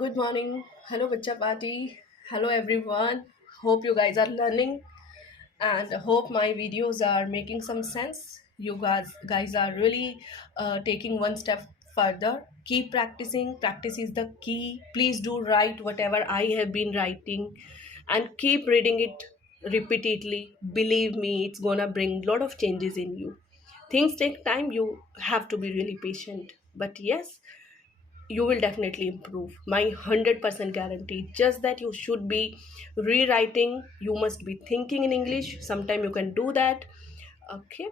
Good morning. Hello, Bacha Party. Hello, everyone. Hope you guys are learning and hope my videos are making some sense. You guys are really taking one step further. Keep practicing. Practice is the key. Please do write whatever I have been writing and keep reading it repeatedly. Believe me, it's gonna bring a lot of changes in you. Things take time. You have to be really patient. But yes, you will definitely improve, my 100% guarantee. Just that you should be rewriting, you must be thinking in English, sometime you can do that. Okay,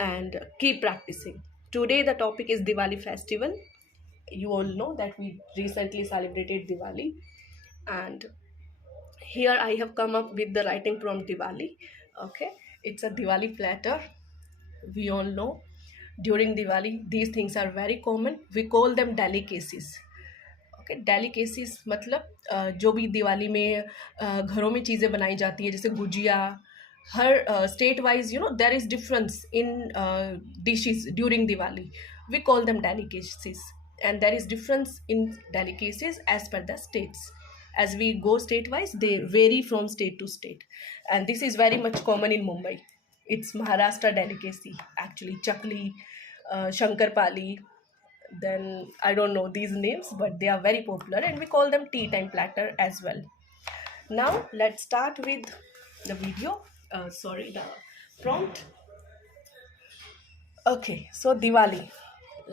and keep practicing. Today the topic is Diwali festival. You all know that we recently celebrated Diwali, and here I have come up with the writing prompt Diwali. Okay, it's a Diwali platter. We all know during Diwali these things are very common, we call them delicacies. Okay, delicacies मतलब जो भी दिवाली में घरों में चीज़ें बनाई जाती है जैसे गुजिया। हर state wise there is difference in dishes during Diwali, we call them delicacies, and there is difference in delicacies as per the states. As we go state wise, they vary from state to state, and this is very much common in Mumbai. It's Maharashtra delicacy actually, chakli, shankarpali, then I don't know these names, but they are very popular and we call them tea time platter as well. Now let's start with the video, the prompt. Okay, so Diwali,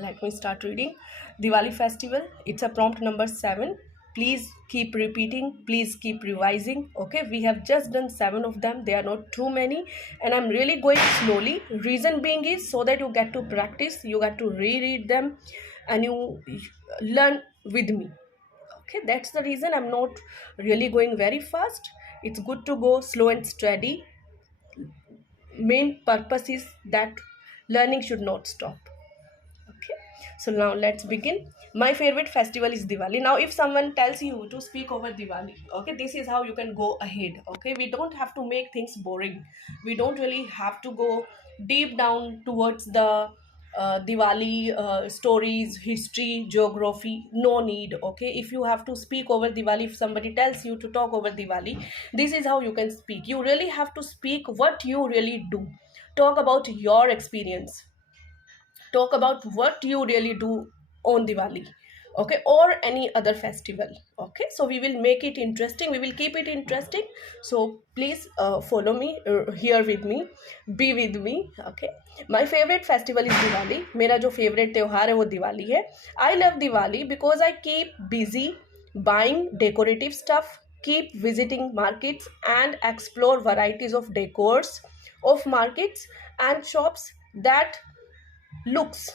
let me start reading. Diwali festival, it's a prompt number 7. Please keep repeating, please keep revising. Okay, we have just done 7 of them, they are not too many, and I'm really going slowly. Reason being is so that you get to practice, you get to reread them, and you learn with me. Okay, that's the reason I'm not really going very fast. It's good to go slow and steady. Main purpose is that learning should not stop. Okay, so now let's begin. My favorite festival is Diwali. Now if someone tells you to speak over Diwali, okay, this is how you can go ahead. Okay, we don't have to make things boring, we don't really have to go deep down towards the Diwali stories, history, geography. No need. Okay, if you have to speak over Diwali, if somebody tells you to talk over Diwali, this is how you can speak. You really have to speak what you really do. Talk about your experience, talk about what you really do on Diwali, okay, or any other festival. Okay, so we will make it interesting, we will keep it interesting. So please follow me here with me, be with me. Okay, my favorite festival is Diwali. मेरा जो favorite त्योहार है वो दिवाली है. I love Diwali because I keep busy buying decorative stuff, keep visiting markets and explore varieties of decors of markets and shops that looks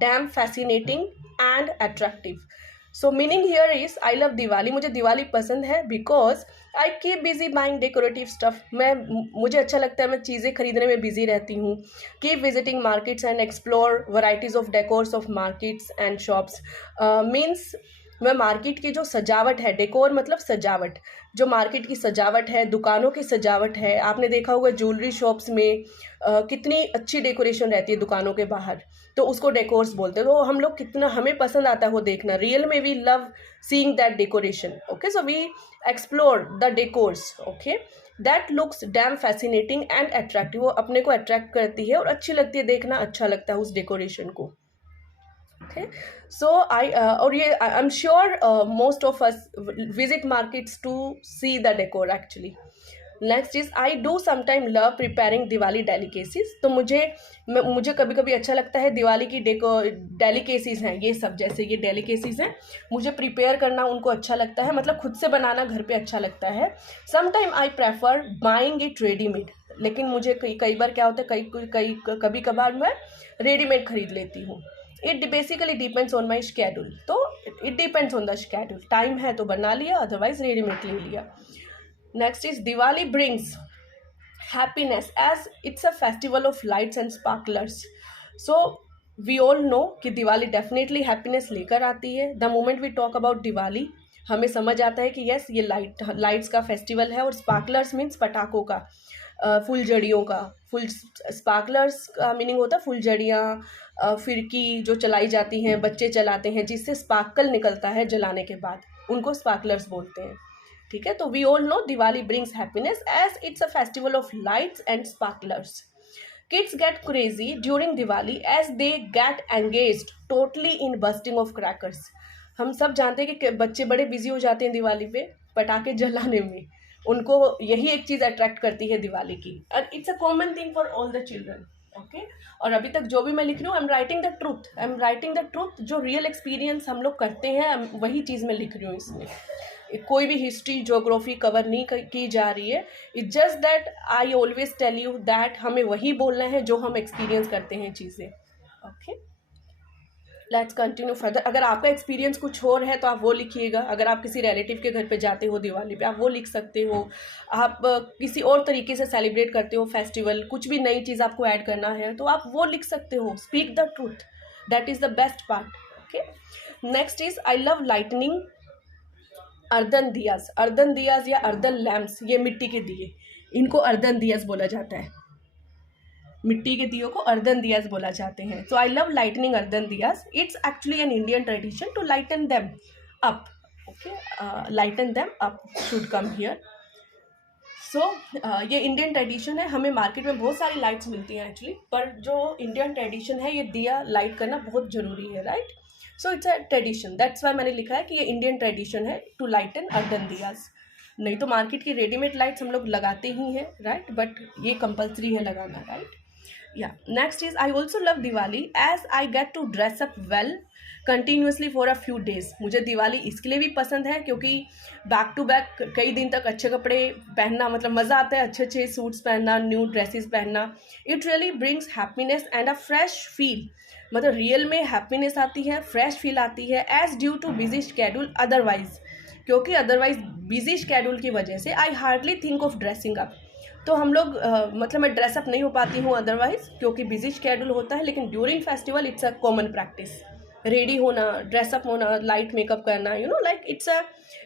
damn fascinating and attractive. So meaning here is I love Diwali. मुझे दिवाली पसंद है because I keep busy buying decorative stuff. मुझे अच्छा लगता है, मैं चीज़ें खरीदने में बिजी रहती हूँ. Keep visiting markets and explore varieties of decors of markets and shops. Means मैं मार्केट की जो सजावट है, डेकोर मतलब सजावट, जो मार्केट की सजावट है, दुकानों की सजावट है. आपने देखा होगा ज्वेलरी शॉप्स में कितनी अच्छी डेकोरेशन रहती है दुकानों के बाहर, तो उसको डेकोर्स बोलते हैं. तो हम लोग कितना हमें पसंद आता है वो देखना. रियल में we love seeing that decoration. Okay, so we explore the decors. Okay, that looks damn fascinating and attractive. वो अपने को अट्रैक्ट करती है और अच्छी लगती है, देखना अच्छा लगता है उस डेकोरेशन को. Okay, so I'm sure most of us visit markets to see the decor actually. Next is I do sometimes love preparing Diwali delicacies. तो मुझे कभी कभी अच्छा लगता है दिवाली की डेलिकेसीज हैं ये सब, जैसे ये डेलिकेसीज हैं, मुझे प्रिपेयर करना उनको अच्छा लगता है, मतलब खुद से बनाना घर पे अच्छा लगता है. Sometime I prefer buying it readymade, लेकिन मुझे कई बार क्या होता है, कभी कभार मैं रेडीमेड खरीद लेती हूँ. It basically depends on my schedule. तो it depends on the schedule, time है तो बना लिया, अदरवाइज रेडीमेड ले लिया. Next is Diwali brings happiness as it's a festival of lights and sparklers. So we all know कि दिवाली डेफिनेटली हैप्पीनेस लेकर आती है. The moment we talk about Diwali हमें समझ आता है कि यस ये लाइट्स का फेस्टिवल है. और स्पार्कलर्स मीन्स पटाखों का, फुलझड़ियों का. फुल स्पार्कलर्स का मीनिंग होता है फुलझड़ियाँ, फिरकी जो चलाई जाती हैं, बच्चे चलाते हैं, जिससे स्पार्कल निकलता है जलाने के बाद. उनको स्पार्कलर्स बोलते हैं, ठीक है। तो we all know Diwali brings happiness as it's a festival of lights and sparklers. Kids get crazy during Diwali as they get engaged totally in bursting of crackers. हम सब जानते हैं कि बच्चे बड़े बिजी हो जाते हैं दिवाली पे पटाखे जलाने में, उनको यही एक चीज़ अट्रैक्ट करती है दिवाली की, and it's a common thing for all the children. Okay, और अभी तक जो भी मैं लिख रही हूँ, I am writing the truth, I am writing the truth. जो रियल एक्सपीरियंस हम लोग करते हैं वही चीज़ मैं लिख रही हूँ इसमें. कोई भी हिस्ट्री ज्योग्राफी कवर नहीं की जा रही है. It's just that I always tell you that हमें वही बोलना है जो हम एक्सपीरियंस करते हैं चीज़ें. Okay, let's continue further. अगर आपका एक्सपीरियंस कुछ और है तो आप वो लिखिएगा. अगर आप किसी रिलेटिव के घर पे जाते हो दिवाली पे, आप वो लिख सकते हो. आप किसी और तरीके से सेलिब्रेट करते हो फेस्टिवल, कुछ भी नई चीज़ आपको ऐड करना है तो आप वो लिख सकते हो. Speak the truth, that is the best part. Okay, next is I love lightning earthen diyas. Earthen diyas या अर्दन लैम्प्स, ये मिट्टी के दिए, इनको अर्दन दियाज बोला जाता है. मिट्टी के दियों को अर्दन दियाज बोला जाते हैं. So I love lightning earthen diyas. It's actually an Indian tradition to lighten them up. Okay, lighten them up should come here. So ये इंडियन ट्रेडिशन है. हमें मार्केट में बहुत सारी लाइट्स मिलती हैं एक्चुअली, पर जो इंडियन ट्रेडिशन है ये दिया लाइट करना बहुत ज़रूरी है, right. So it's a tradition, that's why मैंने लिखा है कि ये इंडियन ट्रेडिशन है टू लाइटन अर्दन दियाज. नहीं तो मार्केट की रेडीमेड लाइट्स हम लोग लगाते ही हैं, राइट, बट ये कंपल्सरी है लगाना, राइट. या next is I also love Diwali as I get to dress up well continuously for a few days. मुझे दिवाली इसके लिए भी पसंद है क्योंकि बैक टू बैक कई दिन तक अच्छे कपड़े पहनना, मतलब मज़ा आता है अच्छे अच्छे सूट्स पहनना, न्यू ड्रेसेस पहनना. It really brings happiness and a fresh feel. मतलब रियल में हैप्पीनेस आती है, फ्रेश फील आती है as due to busy schedule otherwise. क्योंकि अदरवाइज बिजी शेड्यूल की वजह से I hardly think of dressing up. तो हम लोग मतलब मैं ड्रेसअप नहीं हो पाती हूँ अदरवाइज क्योंकि बिजी शेड्यूल होता है. लेकिन during festival it's a common practice, ready होना, ड्रेसअप होना, लाइट मेकअप करना, you know, like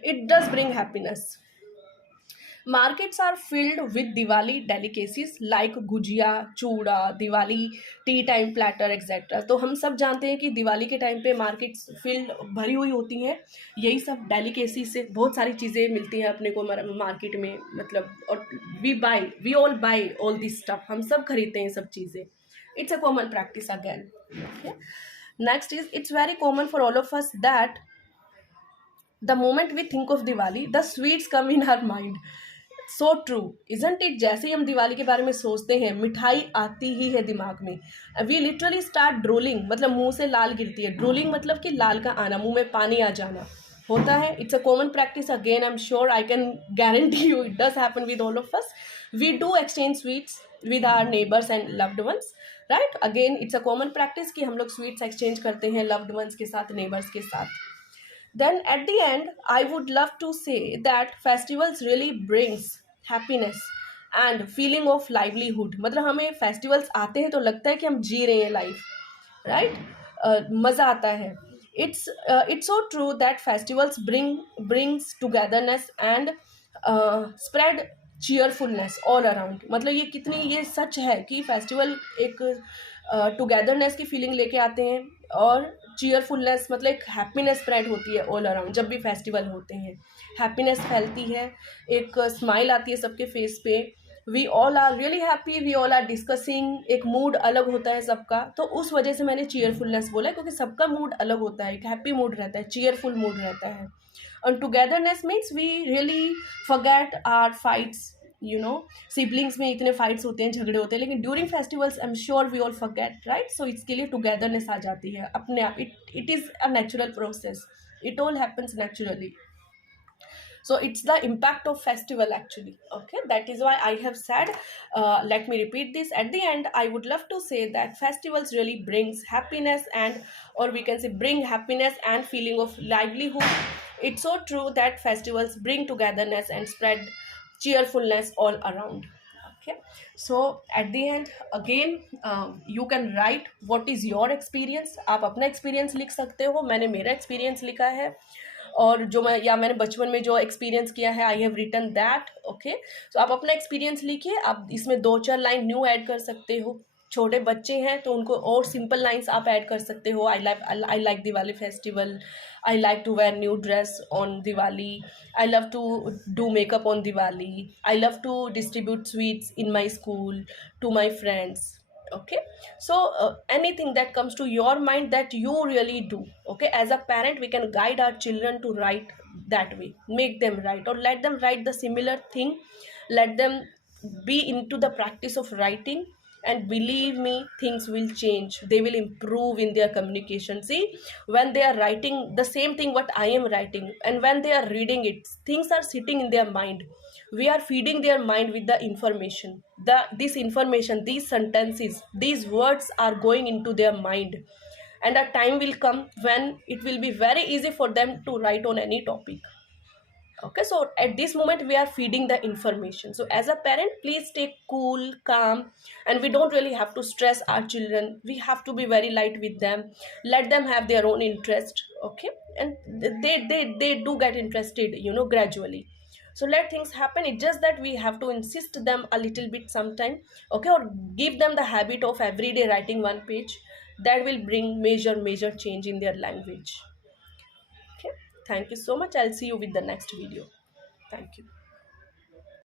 it does bring happiness. Markets are filled with Diwali delicacies like gujiya, chuda, Diwali tea time platter etcetera. तो हम सब जानते हैं कि दिवाली के टाइम पे मार्केट्स फील्ड भरी हुई होती हैं यही सब डेलिकेसी से. बहुत सारी चीज़ें मिलती हैं अपने को मार्केट में, मतलब, और we all buy all this stuff. हम सब खरीदते हैं सब चीज़ें. It's a common practice again. Next is it's very common for all of us that the moment we think of Diwali the sweets come in our mind. So true, isn't it. जैसे ही हम दिवाली के बारे में सोचते हैं मिठाई आती ही है दिमाग में. वी लिटरली स्टार्ट ड्रोलिंग, मतलब मुंह से लाल गिरती है. ड्रोलिंग मतलब कि लाल का आना, मुंह में पानी आ जाना होता है. It's a common practice again. I am sure, I can guarantee you it does happen with all of us. We do exchange sweets with our neighbours and loved ones, right. Again it's a common practice कि हम लोग sweets exchange करते हैं loved ones के साथ, नेबर्स के साथ. Then at the end, I would love to say that festivals really brings happiness and feeling of livelihood. मतलब हमें festivals आते हैं तो लगता है कि हम जी रहे हैं लाइफ, right? मज़ा आता है. It's so true that festivals brings togetherness and spread cheerfulness all around. मतलब ये कितनी ये सच है कि फेस्टिवल एक टुगेदरनेस की फीलिंग लेके आते हैं और चीयरफुलनेस, मतलब एक हैप्पीनेस स्प्रेड होती है ऑल अराउंड. जब भी फेस्टिवल होते हैं हैप्पीनेस फैलती है, एक स्माइल आती है सबके फेस पे. We all are really happy, we all are discussing. एक मूड अलग होता है सबका, तो उस वजह से मैंने चीयरफुलनेस बोला क्योंकि सबका मूड अलग होता है. एक हैप्पी मूड रहता है, चीयरफुल मूड रहता है. और togetherness means we really forget our fights. You know, siblings में इतने फाइट्स होते हैं, झगड़े होते हैं, लेकिन during festivals I am sure we all forget, right. So इसके लिए टुगेदरनेस आ जाती है अपने आप. It is a natural process, it all happens naturally. So it's the impact of festival actually. Okay, that is why I have said, let me repeat this at the end. I would love to say that festivals really brings happiness and, or we can say, bring happiness and feeling of livelihood. It's so true that festivals bring togetherness and spread cheerfulness all around. Okay, so at the end again, you can write what is your experience. आप अपना experience लिख सकते हो. मैंने मेरा experience लिखा है, और जो मैंने बचपन में जो एक्सपीरियंस किया है, I have written that. Okay, so आप अपना एक्सपीरियंस लिखिए. आप इसमें 2-4 लाइन न्यू ऐड कर सकते हो, छोटे बच्चे हैं तो उनको और सिंपल लाइंस आप ऐड कर सकते हो. I like Diwali festival, I like to wear new dress on Diwali, I love to do makeup on Diwali, I love to distribute sweets in my school to my friends. Okay, so anything that comes to your mind that you really do. Okay, as a parent we can guide our children to write that way, make them write or let them write the similar thing, let them be into the practice of writing, and believe me, things will change, they will improve in their communication. See, when they are writing the same thing what I am writing, and when they are reading it, things are sitting in their mind, we are feeding their mind with the information, this information, these sentences, these words are going into their mind, and a time will come when it will be very easy for them to write on any topic. Okay, so at this moment we are feeding the information. So as a parent, please stay cool, calm, and we don't really have to stress our children, we have to be very light with them, let them have their own interest. Okay, and they do get interested, gradually. So let things happen, it's just that we have to insist them a little bit sometime. Okay, or give them the habit of every day writing one page. That will bring major change in their language. Okay, thank you so much, I'll see you with the next video. Thank you.